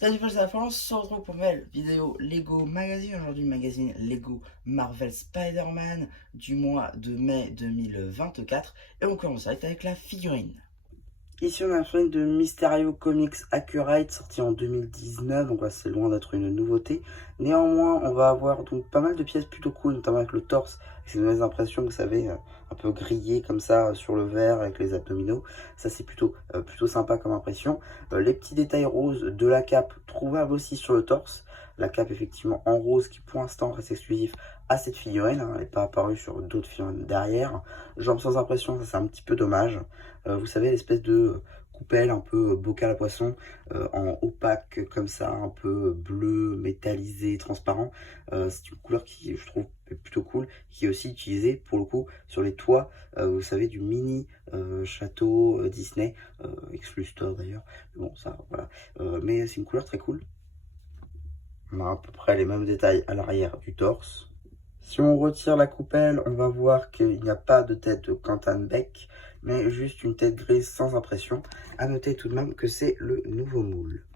Salut Paul, c'est la France, on se retrouve pour une nouvelle vidéo Lego Magazine. Aujourd'hui, magazine Lego Marvel Spider-Man du mois de mai 2024. Et on commence direct avec la figurine. Ici, on a un film de Mysterio Comics Accurate sorti en 2019, donc là, c'est loin d'être une nouveauté. Néanmoins, on va avoir donc pas mal de pièces plutôt cool, notamment avec le torse, avec ces nouvelles impressions, vous savez, un peu grillées comme ça sur le verre avec les abdominaux. Ça, c'est plutôt sympa comme impression. Les petits détails roses de la cape, trouvables aussi sur le torse. La cape, effectivement, en rose, qui pour l'instant reste exclusif à cette figurine, hein, elle n'est pas apparue sur d'autres figurines derrière. Jambes sans impression, ça c'est un petit peu dommage. Vous savez, l'espèce de coupelle un peu bocal à poisson en opaque comme ça, un peu bleu, métallisé, transparent. C'est une couleur qui, je trouve, est plutôt cool, qui est aussi utilisée pour le coup sur les toits, vous savez, du mini château Disney, exclu store d'ailleurs. Bon, ça, voilà. Mais c'est une couleur très cool. On a à peu près les mêmes détails à l'arrière du torse. Si on retire la coupelle, on va voir qu'il n'y a pas de tête de Quentin Beck, mais juste une tête grise sans impression. A noter tout de même que c'est le nouveau moule.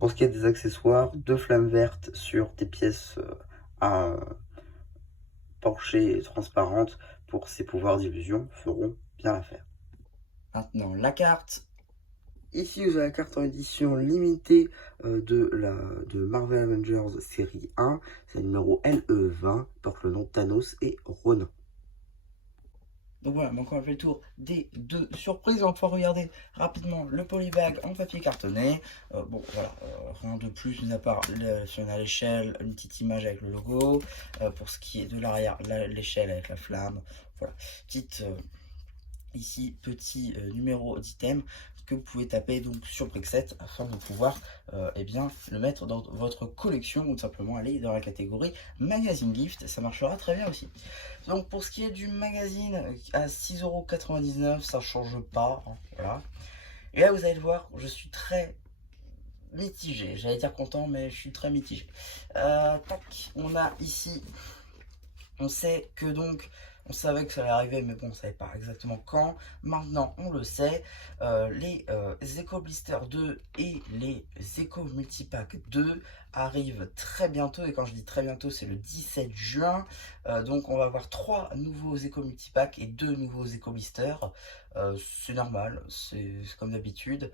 Pour ce qui est des accessoires, deux flammes vertes sur des pièces à pencher transparentes pour ses pouvoirs d'illusion feront bien l'affaire. Maintenant la carte. Ici, vous avez la carte en édition limitée de Marvel Avengers série 1. C'est le numéro LE20, porte le nom Thanos et Ronin. Donc voilà, donc on a fait le tour des deux surprises. On va pouvoir regarder rapidement le polybag en papier cartonné. Bon, voilà, rien de plus, mis à part si on a l'échelle, une petite image avec le logo. Pour ce qui est de l'arrière, l'échelle avec la flamme. Voilà, petite... ici, petit numéro d'item que vous pouvez taper donc sur Brixet afin de pouvoir eh bien, le mettre dans votre collection ou tout simplement aller dans la catégorie magazine gift, ça marchera très bien aussi. Donc pour ce qui est du magazine à 6,99 €, ça change pas, hein, voilà. Et là vous allez le voir, je suis très mitigé, j'allais dire content mais je suis très mitigé. Tac, on a ici, on sait que donc on savait que ça allait arriver, mais bon, on ne savait pas exactement quand. Maintenant, on le sait. Les Eco Blister 2 et les Eco Multipack 2 arrivent très bientôt. Et quand je dis très bientôt, c'est le 17 juin. Donc, on va avoir 3 nouveaux Eco Multipack et 2 nouveaux Eco Blister. C'est normal, c'est comme d'habitude.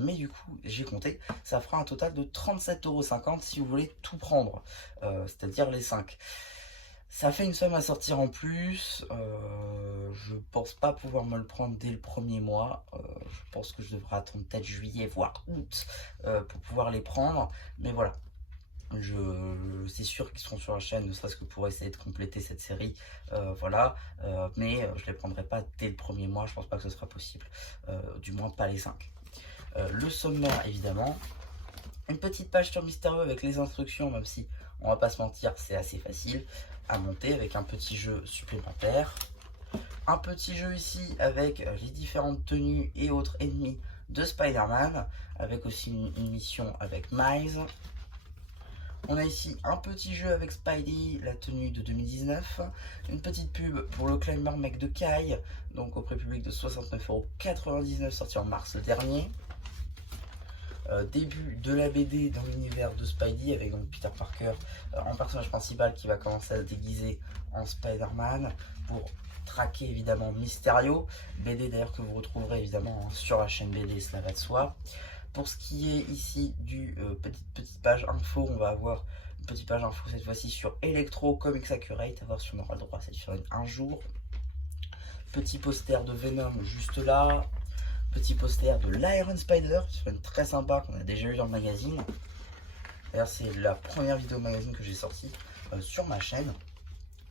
Mais du coup, j'ai compté. Ça fera un total de 37,50 € si vous voulez tout prendre. C'est-à-dire les 5. Ça fait une somme à sortir en plus. Je pense pas pouvoir me le prendre dès le premier mois. Je pense que je devrais attendre peut-être juillet, voire août, pour pouvoir les prendre. Mais voilà, c'est sûr qu'ils seront sur la chaîne, ne serait-ce que pour essayer de compléter cette série. Voilà, mais je les prendrai pas dès le premier mois. Je pense pas que ce sera possible. Du moins pas les 5. Le sommaire, évidemment. Une petite page sur Mysterio avec les instructions, même si on va pas se mentir, c'est assez facile à monter avec un petit jeu supplémentaire. Un petit jeu ici avec les différentes tenues et autres ennemis de Spider-Man, avec aussi une mission avec Miles. On a ici un petit jeu avec Spidey, la tenue de 2019, une petite pub pour le Climber Mech de Kai, donc au prix public de 69,99 €, sorti en mars dernier. Début de la BD dans l'univers de Spidey avec donc Peter Parker en personnage principal qui va commencer à se déguiser en Spider-Man pour traquer évidemment Mysterio. BD d'ailleurs que vous retrouverez évidemment sur la chaîne BD, cela va de soi. Pour ce qui est ici du petite page info, on va avoir une petite page info cette fois-ci sur Electro Comics Accurate, à voir si on aura le droit à cette figurine un jour. Petit poster de Venom juste là. Petit poster de l'Iron Spider, qui est très sympa, qu'on a déjà eu dans le magazine. D'ailleurs, c'est la première vidéo magazine que j'ai sortie sur ma chaîne.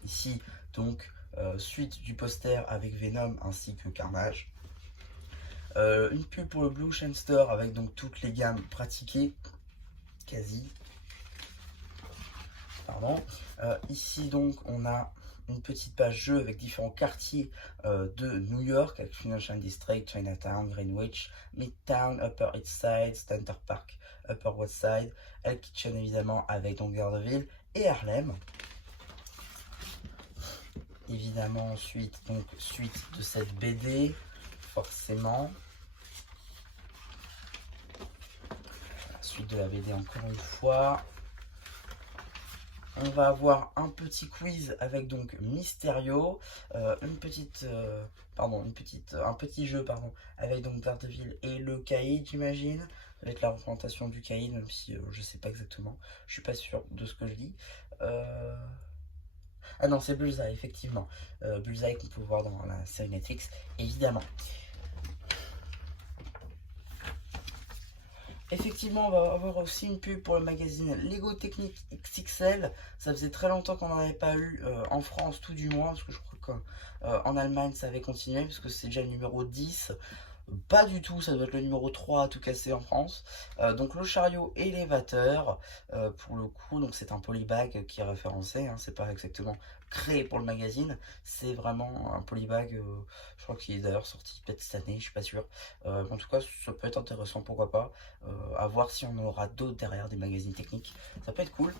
Ici, donc, suite du poster avec Venom ainsi que Carnage. Une pub pour le Blue Ocean Store avec donc toutes les gammes pratiquées, quasi. Pardon. Ici, donc, on a une petite page jeu avec différents quartiers de New York, avec Financial District, Chinatown, Greenwich, Midtown, Upper East Side, Center Park, Upper West Side, El Kitchen évidemment avec donc Daredevil et Harlem. Évidemment ensuite, donc suite de cette BD, forcément. suite de la BD encore une fois. On va avoir un petit quiz avec donc Mysterio, un petit jeu avec donc Daredevil et le Caïd, j'imagine. Ça va être la représentation du Caïd, même si je sais pas exactement. Je suis pas sûr de ce que je dis. Ah non, c'est Bullseye, effectivement. Bullseye qu'on peut voir dans la série Netflix, évidemment. Effectivement, on va avoir aussi une pub pour le magazine Lego Technique XXL. Ça faisait très longtemps qu'on n'en avait pas eu en France, tout du moins, parce que je crois qu'en Allemagne ça avait continué, parce que c'est déjà le numéro 10. Pas du tout, ça doit être le numéro 3 à tout casser en France. Donc le chariot élévateur, pour le coup, donc c'est un polybag qui est référencé, hein, c'est pas exactement créé pour le magazine, c'est vraiment un polybag, je crois qu'il est d'ailleurs sorti peut-être cette année, je suis pas sûr. En tout cas, ça peut être intéressant, pourquoi pas, à voir si on aura d'autres derrière, des magazines techniques, ça peut être cool.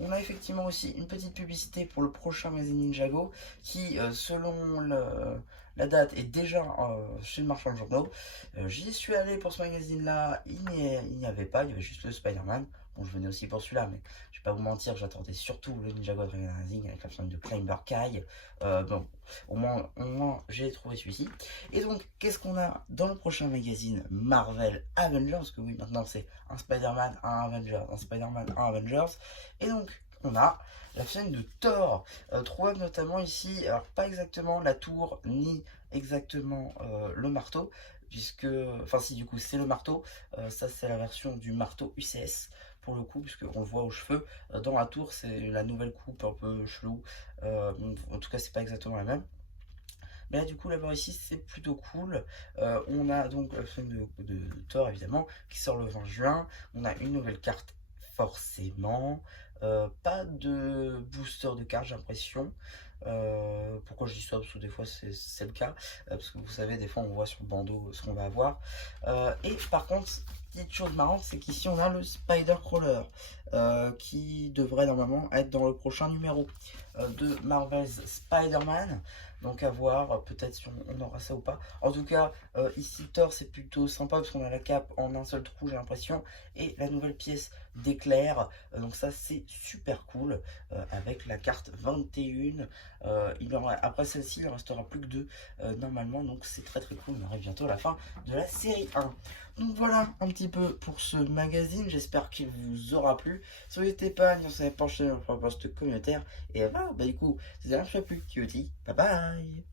On a effectivement aussi une petite publicité pour le prochain magazine Ninjago, qui selon la date est déjà chez le marchand de journaux. J'y suis allé pour ce magazine-là, il n'y avait pas, il y avait juste le Spider-Man. Bon, je venais aussi pour celui-là, mais je vais pas vous mentir, j'attendais surtout le Ninjago Dragon Rising avec la femme de Climber Kai. Bon, au moins j'ai trouvé celui-ci. Et donc, qu'est-ce qu'on a dans le prochain magazine Marvel Avengers? Parce que oui, maintenant c'est un Spider-Man, un Avengers, un Spider-Man, un Avengers. Et donc, on a la scène de Thor, trouvable notamment ici, alors pas exactement la tour, ni exactement le marteau, puisque, enfin si du coup c'est le marteau, ça c'est la version du marteau UCS, pour le coup, puisqu'on le voit aux cheveux. Dans la tour c'est la nouvelle coupe un peu chelou, en tout cas c'est pas exactement la même. Mais là du coup là-bas ici c'est plutôt cool. On a donc la scène de Thor évidemment, qui sort le 20 juin, on a une nouvelle carte forcément. Pas de booster de cartes, j'ai l'impression. Pourquoi je dis ça? Parce que des fois c'est le cas. Parce que vous savez, des fois on voit sur le bandeau ce qu'on va avoir. Et par contre, petite chose marrante, c'est qu'ici on a le Spider Crawler. Qui devrait normalement être dans le prochain numéro de Marvel's Spider-Man. Donc à voir, peut-être si on aura ça ou pas. En tout cas, ici Thor c'est plutôt sympa parce qu'on a la cape en un seul trou, j'ai l'impression. Et la nouvelle pièce d'éclair. Donc ça c'est super cool. Avec la carte 21. Après celle-ci, il en restera plus que 2 normalement. Donc c'est très très cool. On arrive bientôt à la fin de la série 1. Donc voilà un petit peu pour ce magazine. J'espère qu'il vous aura plu. Si vous n'êtes pas, n'hésitez pas à pencher dans le post communautaire. Et voilà, bah du coup, c'était un peu plus cutie. Bye bye.